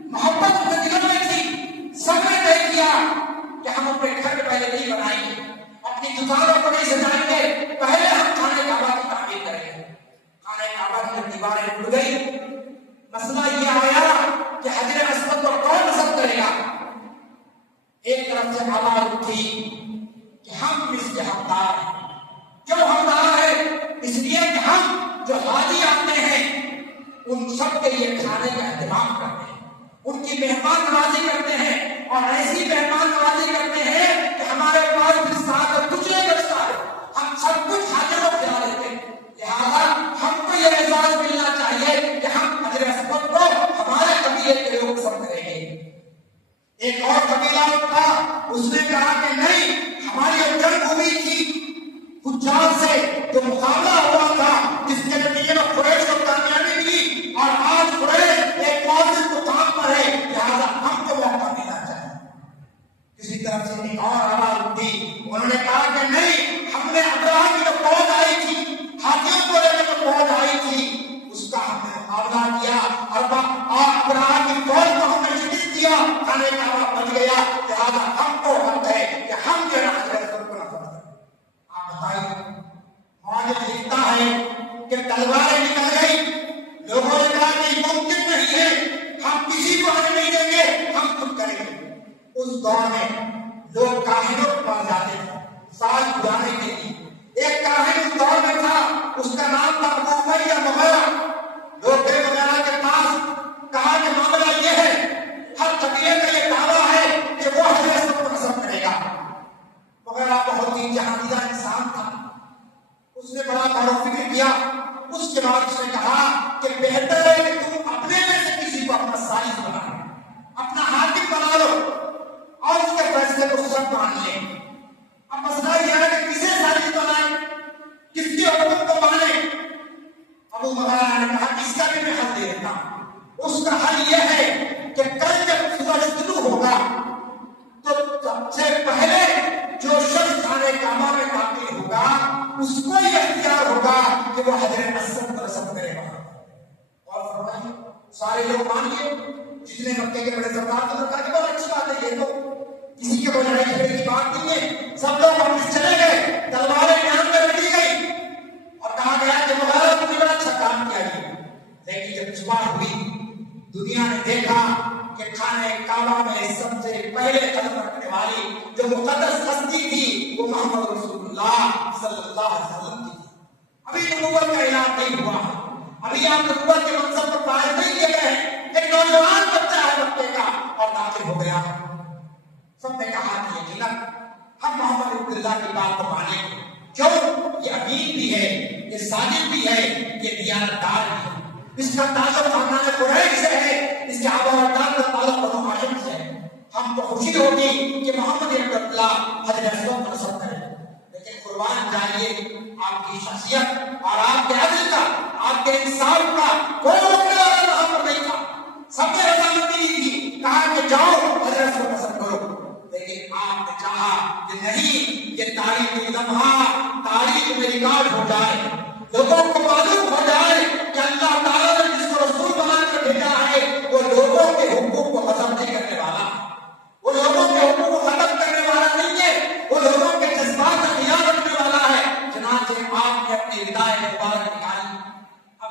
محبت ان کے دلوں میں تھی. سب نے طے کیا کہ ہم اپنے گھر پہلے نہیں بنائیں گے, اپنی دکانوں کو نہیں سجائیں گے, پہلے ہم خانہ کعبہ کی تعمیر کریں گے. خانہ کعبہ کی جب دیواریں ٹوٹ گئی, مسئلہ یہ آیا کہ حجر اسود کو کون نصب کرے گا. ایک طرف سے آواز اٹھی کہ ہم اس کے حقدار ہیں. کیوں حقدار ہے؟ اس لیے کہ ہم جو حاجی آتے ہیں ان سب کے لیے کھانے کا اہتمام کرتے ہیں, ان کی مہمان نوازی کرتے ہیں, اور ایسی مہمان نوازی کرتے ہیں کہ ہمارے پاس بھی ساتھ کچھ نہیں بچتا ہے, ہم سب کچھ حاجروں کو کھلا دیتے ہیں. لہٰذا ہم کو یہ احساس ملنا چاہیے کہ ہم حجر اسود کو ہمارے قبیلے کے لوگ پسند کریں گے. ایک اور قبیلہ تھا, اس نے کہا کہ نہیں, ہماری جنگ ہوئی تھی حجاج سے, جو مقابلہ ہوا تھا جس کے نتیجے میں قریش کو کامیابی ملی, اور آج قریش ایک معزز مقام پر ہے, لہٰذا ہم کو موقع ملنا چاہیے. کسی طرف سے ایک اور آواز اٹھی, انہوں نے کہا کہ نہیں, ہم نے ابراہ کی جو فوج آئی تھی, ہاتھیوں کو لے کر جو فوج آئی تھی, اس کا ہم نے مقابلہ کیا, اور ابراہ کی فوج کو ہم نے شکست دیا, خانہ کعبہ بچ گیا, لہٰذا ہم کو حق ہے کہ ہم جو ہے حجر اسود کو نصب کریں. آپ بتائیے, معجزہ لکھتا ہے کہ تلواریں نکل گئی, لوگوں نے کہا کہ یہ ممکن نہیں ہے, ہم کسی کو آنے نہیں دیں گے, ہم خود کریں گے. اس دور میں لوگ کاہنوں کے پاس جاتے تھے سال گزارنے کے لیے. ایک کاہن اس دور میں تھا, اس کا نام تھا ابو امیہ مغیرہ. لوگ گئے مغیرہ کے پاس, کہا کہ معاملہ یہ ہے, ہر قبیلے کا یہ دعویٰ ہے کہ وہ حجر اسود کو نصب کرے گا. مغیرہ بہت ہی جہانگیرہ انسان تھا, اس نے بڑا غور و فکر کیا. اس کے بعد اس نے کہا کہ بہتر ہے کہ تم اپنے میں سے کسی کو اپنا سائز بنا لو, اپنا حاکم بنا لو, اور اس کے فیصلے کو سب مان لیں. اب مسئلہ یہ ہے کہ کسے سائز بنائیں, کس کی حکم کو مانیں. ابو مغیرہ نے کہا اس کا بھی میں حل دے دیتا ہوں. اس کا حل یہ ہے کہ کل جب سورج طلوع ہوگا تو سب سے پہلے جو شخص خانہ کعبہ میں داخل ہوگا اس کو یہ اختیار ہوگا کہ وہ حجر اسود کو نصب کرے گا. اور فرمائیے, سارے لوگ مان لیے, جتنے مکے کے بڑے سردار تھے, کہا کہ بہت اچھی بات ہے, یہ تو کسی کے کوئی لڑائی جھگڑے کی بات نہیں ہے. سب لوگ واپس چلے گئے, تلواریں میدان میں رکھی گئی, اور کہا گیا کہ مغیرہ تم نے بڑا اچھا کام کیا ہے. لیکن جب صبح ہوئی, دنیا نے دیکھا کہ خانہ کعبہ میں سب سے پہلے قدم رکھنے والی جو مقدس ہستی تھی وہ محمد رسول اللہ صلی اللہ علیہ وسلم کی تھی. ابھی نبوت کا اعلان نہیں ہوا, ابھی آپ نبوت کے منصب پر فائز نہیں کیے گئے ہیں. ایک نوجوان بچہ ہے مکے کا اور داخل ہو گیا. سب نے کہا کہ یقیناً ہم محمد رسول اللہ کی بات کو مانیں گے. کیوں؟ یہ امین بھی ہے, یہ صادق بھی ہے, یہ دیانتدار بھی ہے. اس کا تعلق خاندان قریش سے ہے, اس کے آبا و اجداد کا تعلق بنو ہاشم سے ہے. ہم کو خوشی ہوگی کہ محمد عبداللہ حجر اسود کو نصب کرے, لیکن قربان جائیے آپ کی شخصیت اور آپ کے عدل کا, آپ کے انصاف کا کوئی روکنے والا وہاں پر نہیں تھا. سب نے رضامندی دی تھی, کہا کہ جاؤ حجر اسود نصب کرو. لیکن آپ نے چاہا کہ نہیں, یہ تاریخی لمحہ تاریخ میں ریکارڈ ہو جائے, لوگوں کو معلوم ہو جائے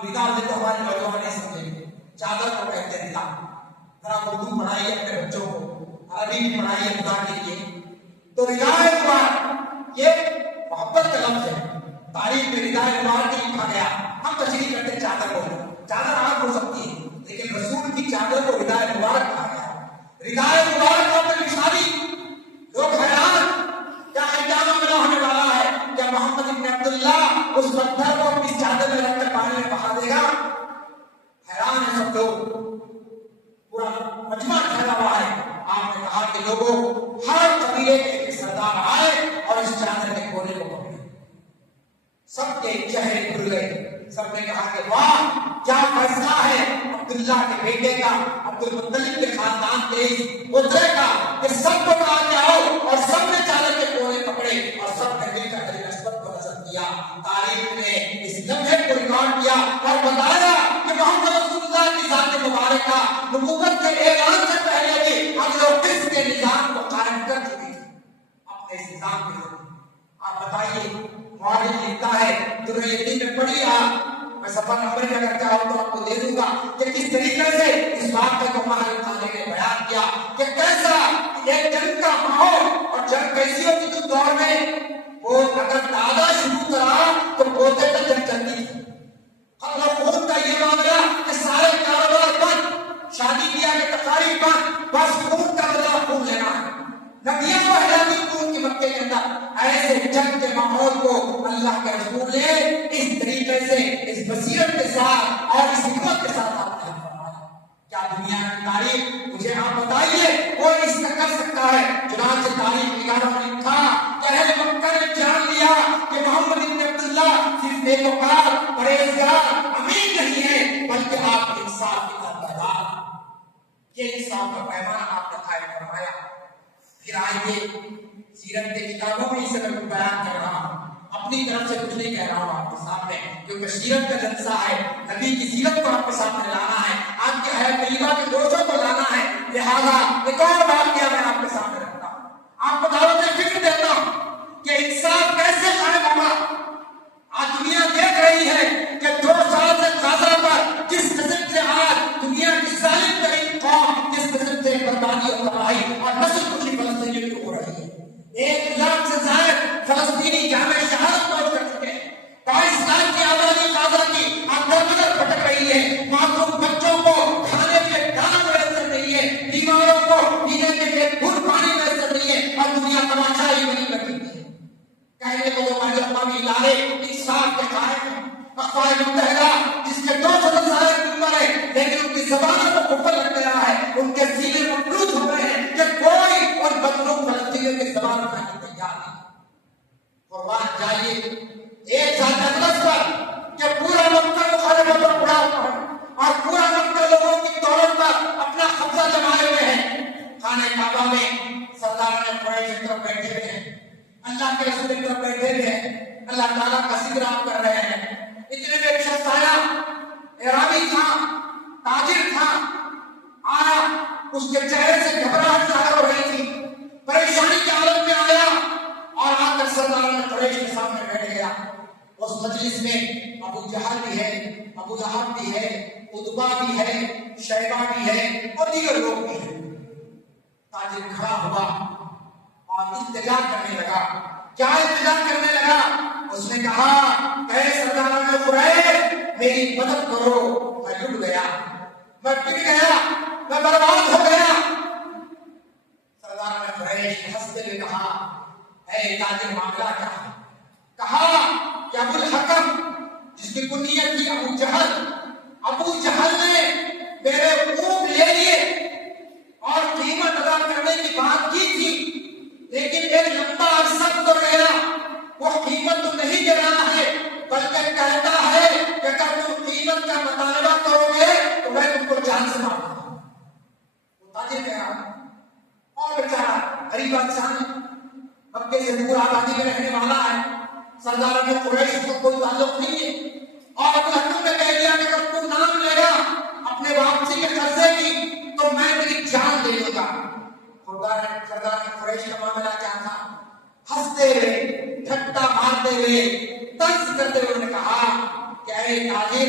ردا سے تو ہمارے نوجوان نہیں سمجھیں، چادر کو کہتے ہیں ردا. ذرا اردو پڑھائیے اپنے بچوں کو، عربی بھی پڑھائیے خدا کے لیے. تو ردا مبارک یہ محبت کا لفظ ہے. تاریخ میں ردا مبارک نہیں لکھا گیا. ہم تشریح کرتے ہیں چادر کو، چادر آگ ہو سکتی ہے لیکن رسول کی چادر کو ردا مبارک کہا گیا. ردا مبارک آپ نے نشانی، لوگ حیران کیا انجام ملا ہونے والا ہے، کیا محمد ابن عبداللہ اس پتھر کو اپنی چادر میں رکھ کر پانی میں بہا دے گا؟ حیران ہے سب لوگ، پورا مجمع ٹھہرا ہوا ہے. آپ نے کہا کہ لوگوں ہر قبیلے کے ایک سردار آئے اور اس چادر کے کونے کو پکڑے. سب کے چہرے کھل گئے. سب نے کہا کہ واہ کیا فیصلہ ہے عبداللہ کے بیٹے کا، عبد المطلب کے خاندان کے پوترے کا، کہ سب کو کہا کہ آؤ، اور سب نے چادر کے کونے پکڑے اور سب نے مل کر حجر اسود کو نظر کیا. تاریخ نے اس لمحے کو ریکارڈ کیا اور بتایا کہ محمد رسول اللہ کی ذات مبارکہ نبوت کے اعلان سے پہلے بھی عدل و قسط کے نظام کو قائم کر چکی تھی اپنے اس نظام کے ذریعے. آپ بتائیے، معاہد لکھتا ہے تمہیں یقین میں پڑھی آپ، میں صفحہ نمبر میں اگر چاہوں تو آپ کو دے دوں گا کہ کس طریقے سے اس بات کا جو مہاجر خانے نے بیان کیا کہ کیسا ایک جنگ کا ماحول، اور جنگ کیسی ہوتی تھی دور میں، وہ اگر دادا شروع کرا تو پوتے تک جنگ چلتی تھی. قتل و خون کا یہ معاملہ کہ سارے کاروبار بند، شادی بیاہ کے تقاریب بند، بس خون کا بدلہ خون لینا ہے. نبیوں کو ہلاکی خون کے مکے کے اندر ایسے جنگ کے ماحول کو اللہ کے رسول نے اس طریقے سے، اس بصیرت کے ساتھ اور اس حکمت کے ساتھ آپ نے فرمایا. کیا دنیا کی تاریخ مجھے آپ بتائیے کوئی اس کا کر سکتا ہے؟ چنانچہ تاریخ نگاروں نے لکھا کہ اہل مکہ نے جان لیا کہ محمد ابن عبداللہ صرف نیکوکار، پرہیزگار، امین نہیں ہے بلکہ آپ انصاف کے حقدار. یہ انصاف کا پیمانہ آپ نے قائم فرمایا. پھر آئیے سیرت کے کتابوں میں اسے میں بیان کر رہا ہوں، اپنی طرف سے کچھ نہیں کہہ رہا ہوں آپ کے سامنے، کیونکہ سیرت کا جلسہ ہے، نبی کی سیرت کو آپ کے سامنے لانا ہے، آپ کے حیات طیبہ کے گوشوں کو لانا ہے. لہذا ایک اور بات کیا میں آپ کے سامنے رکھتا ہوں، آپ کو دعوت فکر دیتا ہوں کہ انصاف کیسے قائم ہوگا. آج دنیا دیکھ رہی ہے کہ 2 سال سے غزہ پر کس قسم سے آج دنیا کی ظالم ترین قوم کس قسم سے بربادی اور تباہی اور نسل کشی فلسطینیوں کی ہو رہی ہے. 1 لاکھ سے زائد فلسطینی جامع شہادت پہنچ کر چکے ہیں. 22 لاکھ کی آبادی غزہ کی اندر بھٹک رہی ہے. معصوم بچوں کو کھانے کے دانا میسر نہیں ہے، بیماروں کو پینے کے لیے خود پانی میسر نہیں ہے، اور دنیا تماشائی بنی بیٹھی ہے. کہنے کو وہ اقوامی ادارے انصاف کے قائم ہیں. اقوام متحدہ جس کے 200 سارے ممبر ہیں لیکن ان کی زبانوں کو کفر لگ گیا ہے، ان کے سینے مفلوج ہو رہے ہیں کہ کوئی ان مظلوم فلسطینیوں کی زبان اٹھانے کو تیار نہیں. قربان جائیے ایک ذات اقدس پر کہ پورا مکہ مخالفت پر اڑا ہوا ہے اور پورا مکہ لوگوں کی دولت پر اپنا قبضہ جمائے ہوئے ہیں. خانہ کعبہ میں سرداران قریش ایک طرف بیٹھے ہوئے ہیں، اللہ کے رسول ایک طرف بیٹھے ہوئے ہیں، اللہ تعالیٰ کا ذکر آپ کر رہے ہیں. اتنے میں ایک شخص آیا، اعرابی تھا، تاجر تھا، آیا، اس کے چہرے سے گھبراہٹ ظاہر ہو رہی تھی، پریشانی کے عالم میں آیا اور آ کر سرداران قریش کے سامنے بیٹھ گیا. اس مجلس میں ابو جہل بھی ہے، ابو لہب بھی ہے، عتبہ بھی ہے، شیبہ بھی ہے اور دیگر لوگ بھی ہیں. تاجر کھڑا ہوا اور التجا کرنے لگا. کیا التجا کرنے لگا؟ اس نے کہا اے سرداران قریش میری مدد کرو، میں لٹ گیا، میں پٹ گیا، میں برباد ہو گیا. سرداران قریش ہنستے ہوئے کہا اے تاجر معاملہ کیا ہے؟ کہا کہ ابو الحکم جس کی کنیت تھی ابو جہل، ابو جہل نے میرے اونٹ لے لیے اور قیمت ادا کرنے کی بات کی تھی، لیکن ایک لمبا عرصہ گزر گیا، وہ قیمت تو نہیں دے رہا ہے بلکہ کہتا ہے کہ اگر تم قیمت کا مطالبہ کرو گے تو میں تم کو جان سے مار دوں گا. وہ تاجر کہہ رہا اور بیچارہ غریب انسان مکے سے دور آبادی میں رہنے والا ہے، سردار کے قریش کو کوئی تعلق نہیں ہے، اور ابو حکم نے کہہ دیا کہ اگر تو نام لے گا اپنے واپسی کے قرضے کی تو میں تیری جان دے دوں گا. سردار قریش کا معاملہ کیا تھا؟ ہنستے ہوئے، ٹھٹا مارتے ہوئے، طنز کرتے ہوئے نے کہا کہ اے تاجر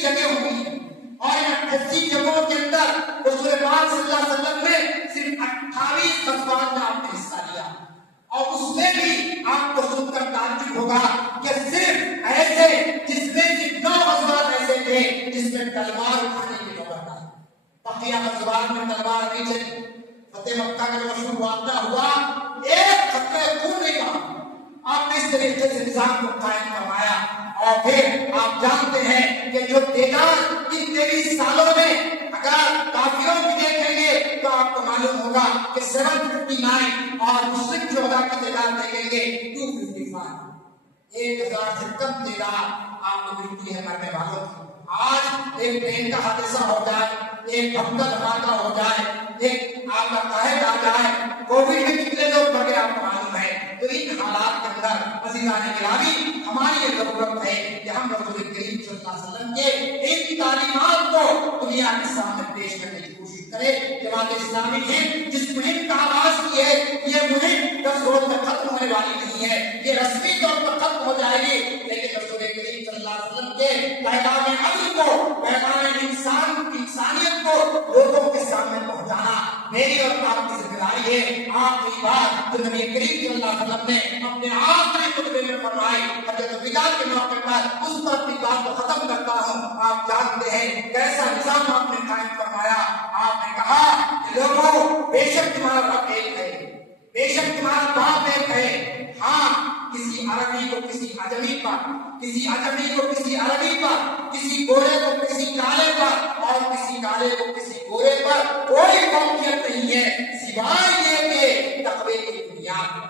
28 جگہ ہوئی اور ان 28 جگہوں کے اندر رسول پاک صلی اللہ علیہ وسلم نے صرف 28 غزوات میں آپ نے حصہ لیا اور اس میں بھی آپ کو سن کر تعجب ہوگا کہ صرف ایسے جس میں صرف 9 غزوات ایسے تھے جس میں تلوار اٹھانے کی نوبت آئی، بقیہ غزوات میں تلوار نہیں چلی۔ فتح مکہ کا جو مشہور واقعہ ہوا، ایک قطرہ خون نہیں بہا، آپ نے اس طریقے سے نظام کو قائم فرمایا۔ اور پھر آپ جانتے ہیں کہ جو تعداد ان 23 سالوں میں اگر کافروں کی دیکھیں گے تو آپ کو معلوم ہوگا کہ 759 اور مسلم شہداء کی تعداد دیکھیں گے 255، 1000 سے کم تعداد آپ کو ملتی ہے مرنے والوں کی۔ آج ایک ٹرین کا حادثہ ہو جائے، ایک بم کا دھماکہ ہو جائے، ایک آپ کا قحط آ جائے، کووڈ میں کتنے لوگ مر گئے آپ کو معلوم ہے۔ تو ان حالات کے اندر عزیزان گرامی ہماری یہ ضرورت ہے کہ ہم رسول کریم صلی اللہ علیہ وسلم کے ان تعلیمات کو دنیا کے سامنے پیش کرنے کی کوشش کریں۔ جماعت اسلامی نے جس مہم کا آغاز کی ہے، یہ مہم 10 روز میں ختم ہونے والی نہیں ہے، یہ رسمی طور پر ختم ہو جائے گی، لیکن رسول کریم صلی اللہ علیہ وسلم کے پیغام عدل کو، پیغام انسانیت کو لوگوں کے سامنے پہنچانا میری اور آپ کی ذمہ داری ہے۔ آخری بات جو نبی کریم صلی اللہ علیہ وسلم نے اپنے آخری خطبے میں فرمائی حجۃ الوداع کے موقع پر، اس پر اپنی بات کو ختم کرتا ہوں۔ آپ جانتے ہیں کیسا نظام آپ نے قائم فرمایا۔ آپ نے کہا کہ لوگوں، بے شک تمہارا رب ایک ہے، بے شک تمہارا باپ ایک ہے، ہاں کسی عربی کو کسی عجمی پر، کسی عجمی کو کسی عربی پر، کسی گورے کو کسی کالے پر اور کسی کالے کو کسی گورے پر کوئی فوقیت نہیں ہے سوائے یہ کہ تقوی کی بنیاد پر۔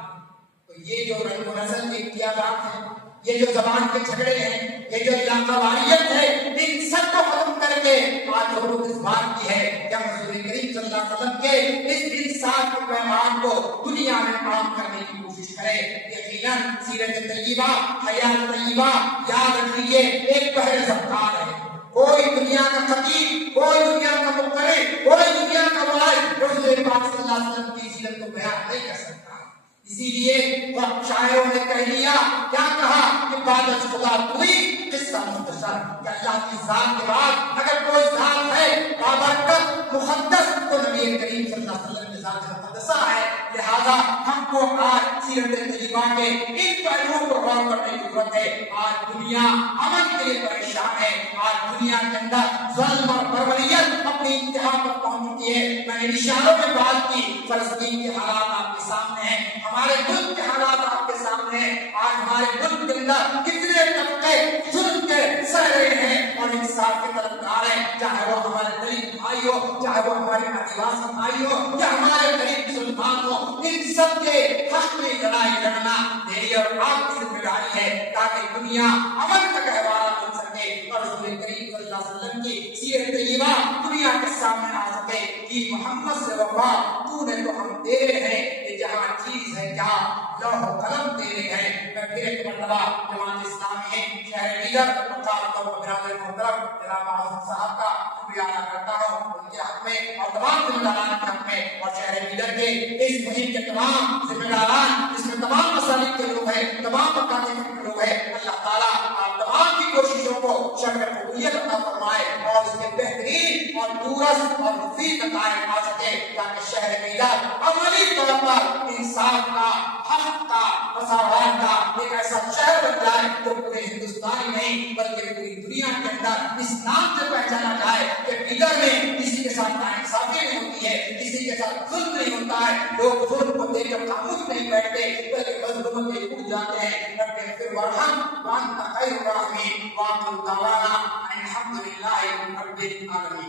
تو یہ جو رنگ و نسل کے امتیازات ہیں، یہ جو زبان کے جھگڑے ہیں، یہ جو علاقہ واریت ہے، ان سب کو ختم کر کے آج ضرورت اس بات کی ہے کہ ہم رسول کریم صلی اللہ علیہ وسلم کے اس انصاف کے پیغام کو دنیا میں عام کرنے کی کوشش کریں۔ یقیناً سیرت طیبہ، حیات طیبہ یاد رکھیے ایک بحر ذخائر ہے۔ کوئی دنیا کا خطیب، کوئی دنیا کا مقرر، کوئی دنیا کا واعظ رسول پاک صلی اللہ علیہ وسلم کی سیرت کو بیان نہیں کر سکتا۔ اسی لیے وقت شاعروں نے کہہ دیا، کیا کہا کہ بعد از خدا کوئی قصہ مختصر، کہ اللہ کی ذات کے بعد اگر کوئی ذات ہے بابرکت مقدس تو نبی کریم صلی اللہ علیہ وسلم کی ذات مقدسہ ہے۔ لہذا ہم کو آج سیرت طیبہ کے ان پہلوؤں پر غور کرنے کی ضرورت ہے۔ آج دنیا امن کے لیے پریشان ہے، آج دنیا کے اندر ظلم اور بربریت اپنی انتہا پر پہنچ چکی ہے۔ میں نے اشاروں میں بات کی، فلسطین کے حالات آپ کے سامنے ہیں، ہمارے ملک کے حالات آپ کے سامنے ہیں۔ آج ہمارے ملک کے اندر کتنے طبقے ظلم کے سہ رہے ہیں اور انصاف کے طلبگار ہیں، چاہے وہ ہمارے دلت بھائی ہو، چاہے وہ ہمارے آدیواسی بھائی ہو یا ہمارے غریب مسلمان ہو، ان سب کے حق میں لڑائی لڑنا میری اور آپ کی ذمہ داری ہے، تاکہ دنیا امن کا گہوارہ بن سکے اور رسول کریم صلی اللہ علیہ وسلم کی سیرت طیبہ دنیا کے سامنے آ سکے کہ محمد سے وفا تو نے تو ہم تیرے ہیں، یہ جہاں چیز ہے کیا لوح و قلم تیرے ہیں۔ میں پھر ایک مرتبہ جماعت اسلامی ہے شہر لیڈر مختار طور پر برادر محترم جناب معاذ صاحب کا شکریہ ادا کرتا ہوں، ان کے حق میں اور تمام ذمہ داران کے حق میں، اور شہر لیڈر کے اس مہم کے تمام ذمہ داران جس میں تمام مسالک کے لوگ ہیں، تمام مکاتب کے لوگ ہیں، اللہ تعالیٰ آپ تمام کی کوششوں کو شرح قبولیت عطا فرمائے اور اس کے بہترین اور دورست اور مفید نتائج آ سکے، تاکہ شہر لیڈر عملی طور پر انصاف کا، حق کا، مساوات کا ایک ایسا شہر بن جائے جو پورے ہندوستان ہی نہیں بلکہ پوری دنیا کے اندر اس نام سے پہچانا جائے کہ لیڈر میں کسی کے ساتھ ناانصافی نہیں ہوتی ہے، کسی کے ساتھ ظلم نہیں ہوتا ہے، لوگ ظلم کو دیکھ کر خاموش نہیں بیٹھتے بلکہ مظلومت سے اٹھ جاتے ہیں۔ رب اغفر وارحم وانت خیر الراحمین، وآخر دعوانا ان الحمد للہ رب العالمین۔